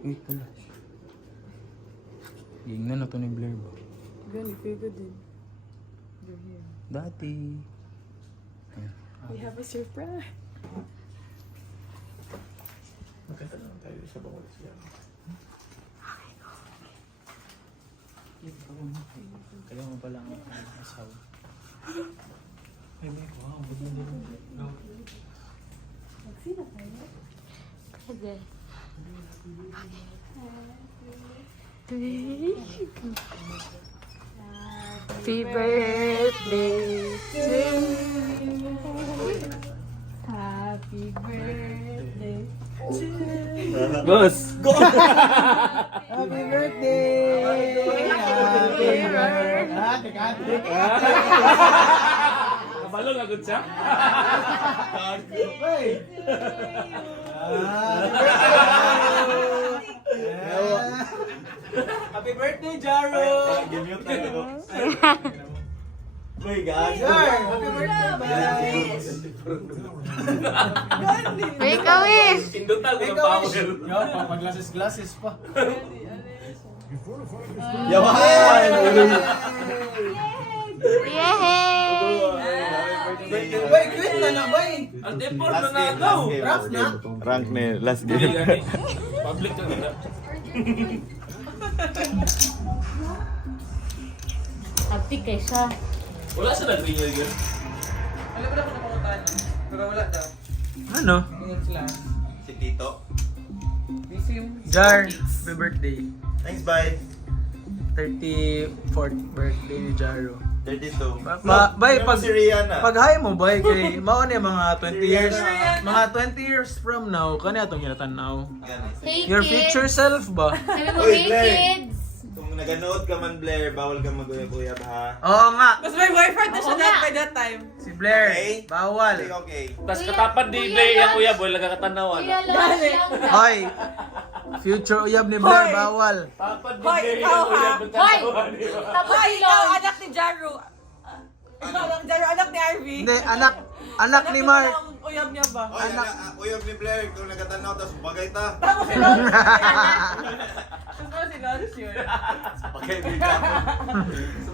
Uy, pala. Tingnan na to ni Blair ba? Gani, favorite din. You're here. Dati. Ayan. We have a surprise. Magkita lang tayo sa bawal siya. Kaya mo pala ang asawa. Ay, may wow. Ba't hindi mo? Magsina tayo. Pwede. Happy birthday to you. Happy birthday. Boss! Go! Happy birthday! Happy birthday! Kabalo na good siya? Happy birthday, Jaro! Give you time. Uy, gago! Happy birthday, bye! May kawis! Pindutan ko ng power. Yo, pag-glasses pa. Yawan! Yay! Uy, quit na na, boy! Ang tempor na nagaw. Rough na? Rank ni last game. Public ka nila. Happy kay siya. Wala siya nag-ring yun. Alam mo na kung napuntahan. Pero wala daw. Ano? Ingat sila. Si Tito. Busy yung... Jar, happy birthday. Thanks, bye. 34th birthday ni Jaro. 32. Bay, Ano pag si Rihanna? pag hi mo bay kay mao ni mga 20 years, mga 20 years from now kani atong ginatanaw. Hey Your kids! future self ba? Sabi mo, Uy, hey Blair. kids! Kung naganood ka man, Blair, bawal ka mag-uyab-uyab, ha? Oo nga. Mas may boyfriend na siya Oo nga. by that time. Si Blair, Okay. bawal. Okay, okay. Tas Kuya- katapat di Kuya day ang Lodge. kuya boy nagkatanawan. Kuya Lodge lang daw. Hoy. Future uyab ni Blair Hoy. bawal. Tapat di Hoy, day ikaw, ang kuya ha? Hoy! Tapos Hoy, si ikaw, Lodge. anak ni Jaro. Ikaw lang, Jaro, anak ni Arvy. Hindi anak ni Mark. Ang uyab niya ba? Oy, uyab ni Blair, kung nagatanaw, tapos bagay ta. Tapos si Lodge. Tapos si Lodge yun. Okay, bigla mo.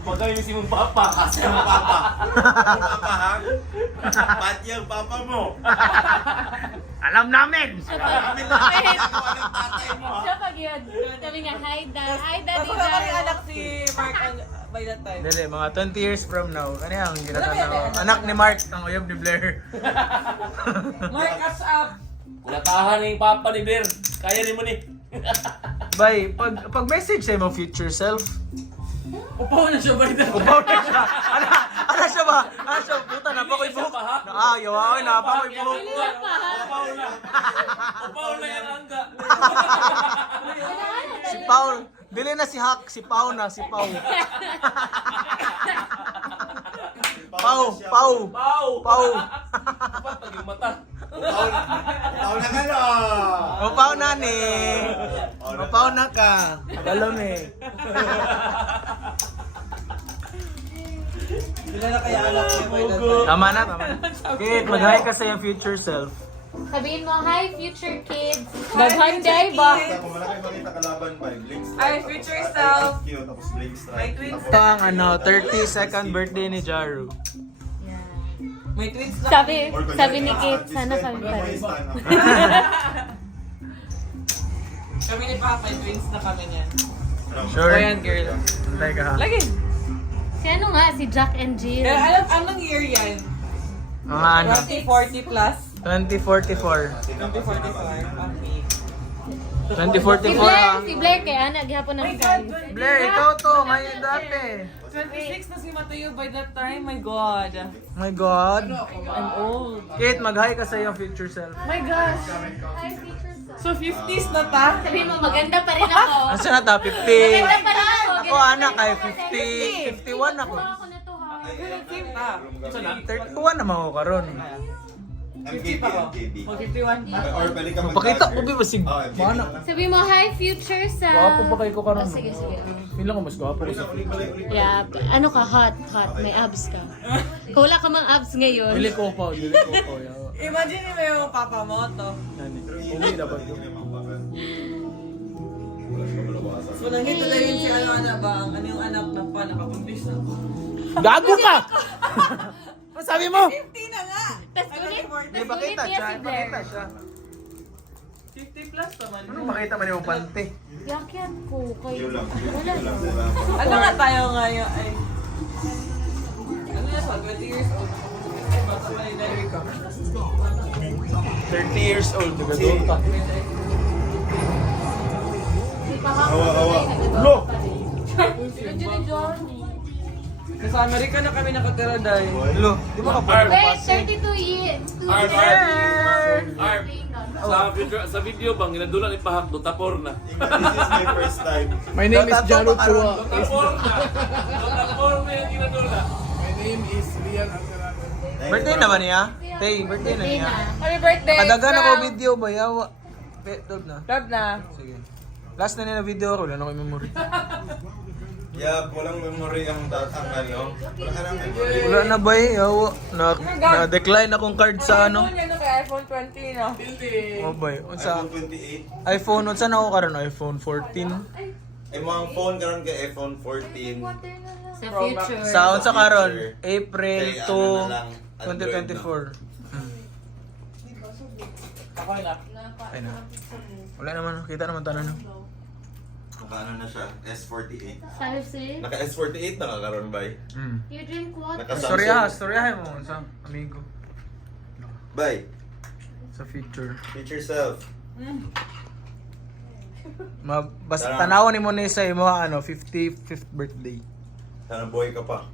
Bagay ni si mong papa. Kasi ang papa. Ang papa, ha? Pati ang papa mo. Alam namin. Kami na ginagawa ng tatay mo, ha? Siya pag yun. Sabi nga, hi dad. Hi daddy. Tapos wala rin anak si Mark by that time. Dili, mga 20 years from now, kani ang ginatanaw. Anak ni Mark ang uyab ni Blair. Mark us up. Kulatahan ni papa ni Blair. Kaya ni mo ni. Bay, pag message sa imong future self, Upaw na siya by that time. ubaw na siya. Ano siya ba? Ano siya? Puta, napakoy buhok. Yawa, napakoy buhok. Upaw na. Upaw na yan angga. Si Paul. Dili na si Hak, si Pau na, si Pau. Pau. Pau. Pau. Patag yung mata. Paul na ka, no? O Pau na ni. O Pau na ka. Alam eh. Sila na kaya anak niya by that time. Tama na. Kit, mag-hi ka sa iyong future self. Sabihin mo, hi future kids. Naghanday ba? Kung malaki makita kalaban ba, Blinks. Ay, future self. Cute, tapos Blinks May strike. twins. Ito ang 32nd birthday ni Jaru. May twins na. Sabi ni Kate, sana kami pa rin. Kami ni Papa, may twins na kami niyan. Sure. Ayan, girl. Antay ka ha. Lagi. Si ano nga, si Jack and Jill. Pero alam, anong year yan? Mga ano? 2040 plus? 2044. 2044. Okay. 2044 Si Blair, ha. si Blair kaya naghapon ng size. Blair, ikaw to. Ngayon dati. 26 na si Mateo by that time. My God. My God. I'm old. Kate, mag-hi ka sa iyong future self. My gosh. Hi future self. So 50s na ta? Sabihin mo, maganda pa rin ako. Asa na ta? 50. Maganda pa rin ako. Ako anak ay 50. 51 ako. Ako na to ha. Same ta. 31 naman ako karon. MKB, MKB. Mag 51 pa. Or pwede ka Pakita ko ba si Oh, MKB. Mana? Sabihin mo, hi future self. Gwapo pa kayo ko karon. Oh, sige, sige. Pila ko mas gwapo ko sa Yeah, ano ka, hot. May abs ka. Kung wala ka mang abs ngayon. Dili ko pa, dili ko pa. Imagine mo yung papa mo to. Nani. Umi dapat ko. So, nangita na rin si ano anak ba? Ano yung anak ng pa, nakabuntis na. Gago ka! Ano sabi mo? 50 na nga! Tas ulit, Di tas ba ulit kita niya siya? si Blair. Pakita siya. 50 plus naman. Ano makita man yung pante? Yakyan ko kay... Yun lang. Wala Yun lang. na. Ano nga tayo ngayon ay... Ano na sa 20 years old? Ay, bata pa ni Derek ka. 30 years old. Nagadoon ka. Awa. Lo! Sa Amerika na kami nakatira dahil. Lo, di ba ka pwede Wait, pasing? 32 years. 2 Arm, years. Arm. Sa video bang ginadulan ipahak do tapor na. This is my first time. My name is Jaro Chua. Tapor na. Do tapor na yung ginadula. My name is Rian Alcarano. Birthday naman niya? Tay, birthday na niya. Happy birthday! Kadagan ako video ba? Yawa. Dog na. Love na. Sige. Last na nila video ako. Wala na ko yung memory. Yeah, walang memory ang datang ano. Wala ka ng memory. Wala na ba eh? Yawa. Na-decline akong card sa ano. Ano kay iPhone 20 no? Oh boy. Unsa? iPhone 28. iPhone. Unsa na ako karon? iPhone 14. Ay mga phone karon kay iPhone 14. Sa future. Sa unsa karon? April Kay 2, ano na lang, Android 2024. Ako na. Ay na. Wala naman. Kita naman tanan. Naka ano na siya, S48. Seriously? Naka S48 na karon ba? You drink water. Naka Storyahan mo sa amigo. Bye. Sa future. Feature self. Basta Tara. tanawan ni mo ni sa imo ano 55th birthday. Sana boy ka pa.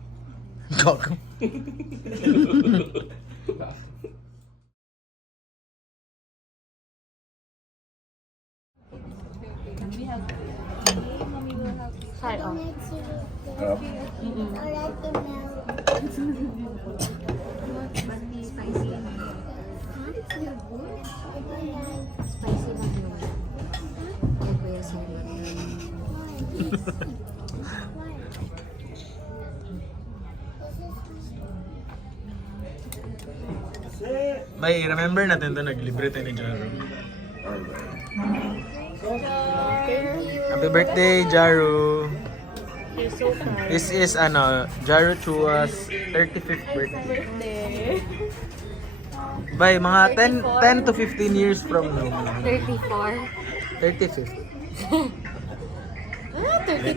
Gago. Hi, oh. Spicy lang yun. Kaya kuya salad. Bay, remember natin to naglibre tayo ni Jaro. Happy birthday, Jaro. You're so kind. This is ano, Jaro Chua's 35th birthday. Bay, mga 10 to 15 years from now. 34. 35th. 32.